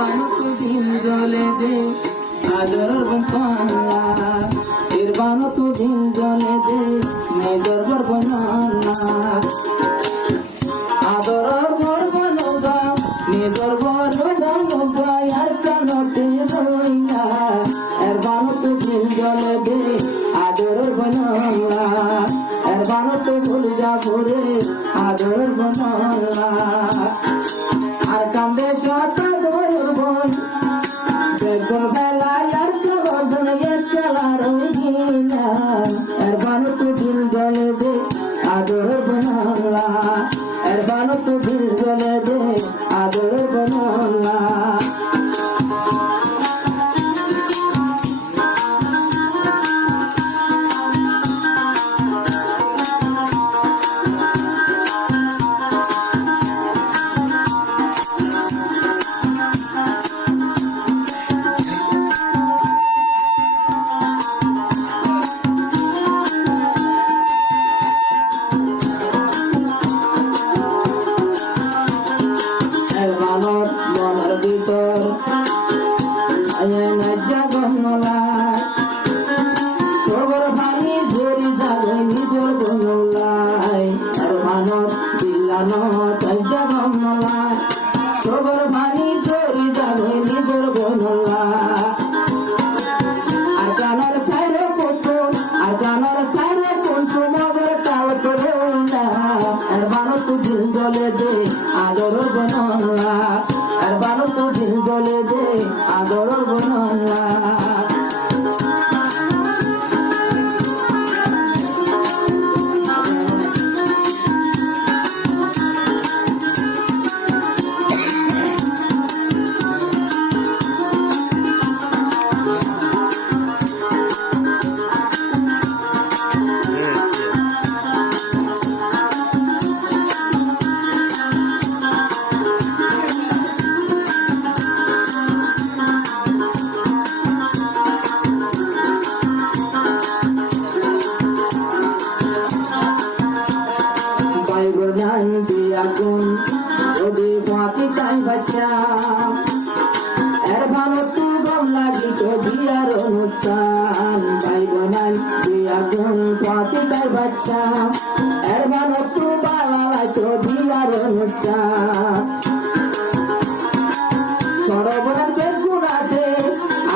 বানো তুদিন জলে দে আদরের বন্ধনা এর বানো তুদিন জলে দে নিজের বন্ধনা আদরের বন্ধনা নিজের বন্ধনা আর কানতে রইনা এর বানো তুদিন জলে দে আদরের বন্ধনা এর বানো তো ভুল যাবো রে আদরের বন্ধনা আর কান্দে সাথে ধরব দেখো বেলায় আর চলন খেলা রইনা এর বানো তো দিল জলে দে আদরের বন্ধনা এর বানো তো দিল জলে দে আদরের বন্ধনা সবর ভাঙি ধরি যাবে নিজের বনলাই আর মানব দিল্লানো তাইজা গমলাই সবর ভাঙি ধরি যাবে নিজের বনলাই আর জানার সাইরে পুতুল আর জানার সাইরে পুতুল মগর টাওয়ার রইলা আর বানো তু দিল জলে দে আদরের বনলা আর বানো তু দিল জলে দে আদরের বনলা আগুন যদি ফাঁকি চাই বাচ্চা এর ভালো তু গম লাগি তো বিয়ার অনুষ্ঠান ভাই বোনাই তুই আগুন ফাঁকি চাই বাচ্চা এর ভালো তু বালা তো বিয়ার অনুষ্ঠান সরবনের বেগুন আছে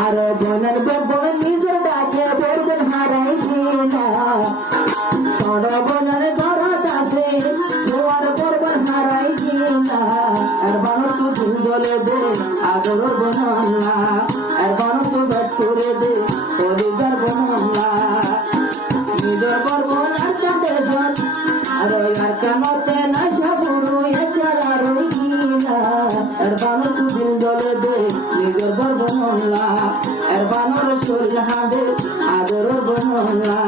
আর বোনের বেগুন নিজে ডাকে বেগুন হারাই না সরবনের ঘরত আছে জোয়ার করবেন হারাই দিনা আর বানো তু দিল জলে দে আদরের বনলা আর বানো তু ভেট করে দে পরিবার বনলা নিজের বরবনার কাছে আর আর কানতে না সবুরু এছাড়া রইনা আর বানো তু দিল জলে দে নিজের বরবনলা আর বানোর শরীর হাঁদে আদরের বনলা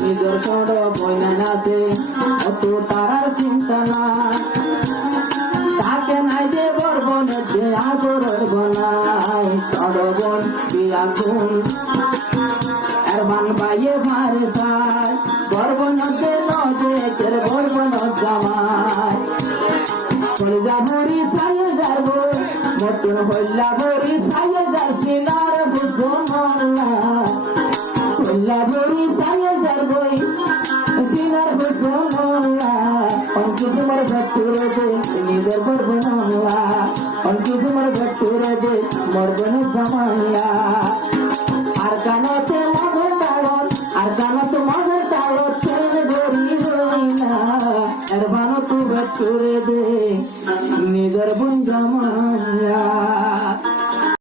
নিজের বড় বইনা নাচে অত তারার চিন্তা না তাকে নাই যে বরবনের যে আদরের বনাই সরবন বিয়াগুন আর মান বাইয়ে ভারে সাই বরবনতে নজের বরবন জামাই হইলা ভরি ছায় যাবো মতন হইলা ভরি ছায় যাচ্ছি নার বুঝলা হইলা ভরি ছায় যাবই সিনার বুঝলা অঙ্কি তোমার ভক্তুরে দে নিজের বরবনলা অঙ্কি তোমার ভক্তুরে দে মরবন জামাইয়া